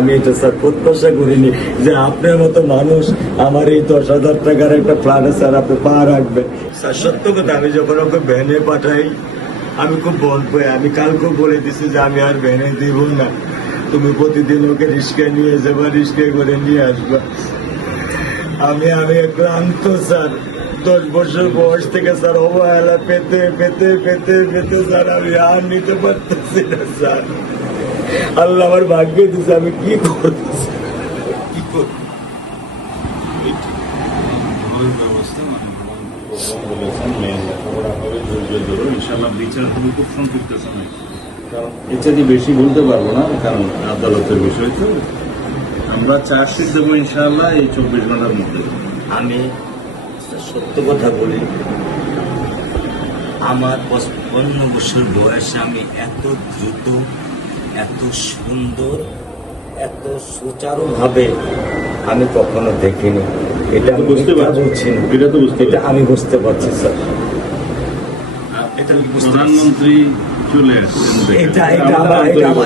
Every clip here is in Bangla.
আমি এটা স্যার প্রত্যাশা করিনি যে আপনার মতো মানুষ আমার এই 10,000 টাকার একটা ফ্ল্যাটে স্যার আপনি পা রাখবেন। স্যার সত্য কথা, আমি যখন ওকে ভ্যানে পাঠাই আমি খুব বল পাই। আমি কালকেও বলে দিছি যে আমি আর ভ্যানে দিব না, তুমি প্রতিদিন ওকে রিস্কায় নিয়ে যাবা, রিস্কায় করে নিয়ে আসবা। আমি ক্লান্ত স্যার, 10 বছর বয়স থেকে স্যার অবহেলা পেতে পেতে পেতে পেতে স্যার আমি আর নিতে পারতেছি না স্যার। আল্লাহ আমার ভাগ্যে দিচ্ছে, আমি কি করবো কি করবো। ইত্যাদি বেশি বলতে পারবো না, কারণ আদালতের বিষয় তো। আমরা চার্জশিট দেবো ইনশাআল্লাহ এই 24 ঘন্টার মধ্যে। আমি সত্য কথা বলি, আমার 55 বছর বয়সে আমি এত দ্রুত, এত সুন্দর, এত সুচারুভাবে আমি কখনো দেখিনি। এটা আমি বুঝতে পারছি না, এটা তো বুঝতে, এটা আমি বুঝতে পারছি স্যার। এটা প্রধানমন্ত্রী চলে আসছেন,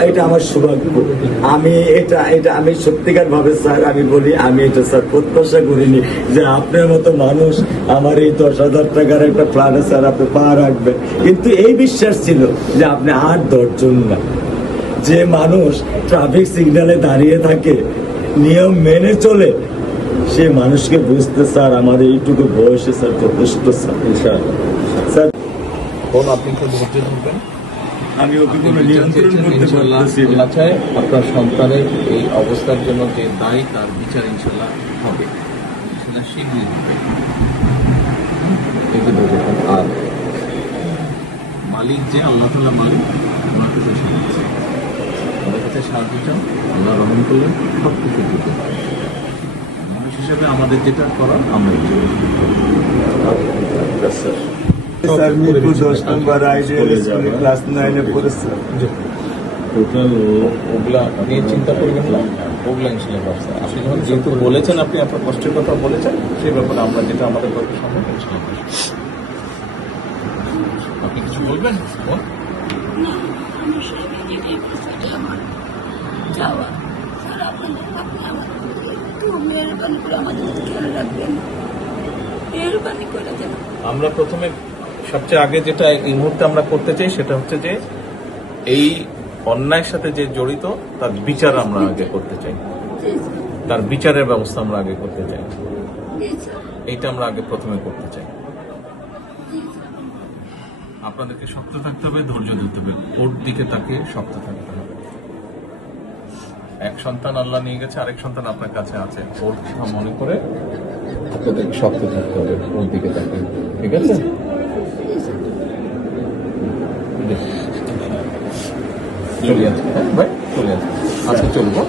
এটা আমার সৌভাগ্য। আমি সত্যিকার ভাবে স্যার আমি বলি, আমি এটা স্যার প্রত্যাশা করিনি যে আপনার মতো মানুষ আমার এই 10,000 টাকার একটা ফ্ল্যাটে স্যার আপনি পা রাখবেন। কিন্তু এই বিশ্বাস ছিল যে আপনি আর 10 জন না, যে মানুষ ট্রাফিক সিগন্যালে দাঁড়িয়ে থাকে, নিয়ম মেনে চলে, সে মানুষকে বুঝতে স্যার আমার এইটুকু বয়সে স্যার যথেষ্ট স্যার। স্যার আপনি একটু ধৈর্য ধরবেন, আমি ওকে কোনো নিয়ন্ত্রণ করতে পারতেছি না। আল্লাহ চায় আপনার সন্তানের এই অবস্থার জন্য যে দায়ী তার বিচার ইনশাল্লাহ হবে, ইনশাল্লাহ শীঘ্রই হবে। একটু ধৈর্য ধরুন। আর মালিক যে আল্লাহ তাআলা মালিক, ওনার কাছে সাহায্য চাই, ওনার কাছে সাহায্য চান, আল্লাহ রহম করলেন সব কিছু দিতে। মানুষ হিসাবে আমাদের যেটা করার আমরা স্যার মিরপুর 10 নম্বর আইডিয়াল স্কুলে ক্লাস 9 এ পড়েছে। টোটাল ওগুলা নিয়ে চিন্তা করবেন না, ওগুলা ইনশাল্লাহ ব্যবস্থা। আপনি যখন যেহেতু বলেছেন, আপনি আপনার কষ্টের কথা বলেছেন, সেই ব্যাপারে আমরা যেটা আমাদের পক্ষে সম্ভব ইনশাল্লাহ। আপনি কিছু বলবেন? আমরা প্রথমে সবচেয়ে আগে যেটা এই মুহূর্তে আমরা করতে চাই সেটা হচ্ছে যে এই অন্যায়ের সাথে যে জড়িত তার বিচার আমরা আগে করতে চাই, তার বিচারের ব্যবস্থা আমরা আগে করতে চাই, এইটা আমরা আগে প্রথমে করতে চাই। আপনাদেরকে শক্ত থাকতে হবে, ধৈর্য ধরতে হবে, ওর দিকে তাকে শক্ত থাকতে হবে। এক সন্তান আল্লাহ নিয়ে গেছে, আরেক সন্তান আপনার কাছে আছে, ওর কথা মনে করে আপনাদেরকে শক্ত থাকতে হবে, ওর দিকে তাকে। ঠিক আছে? চলে আসবে, হ্যাঁ ভাই, চলে আসবে, আজকে চলবো।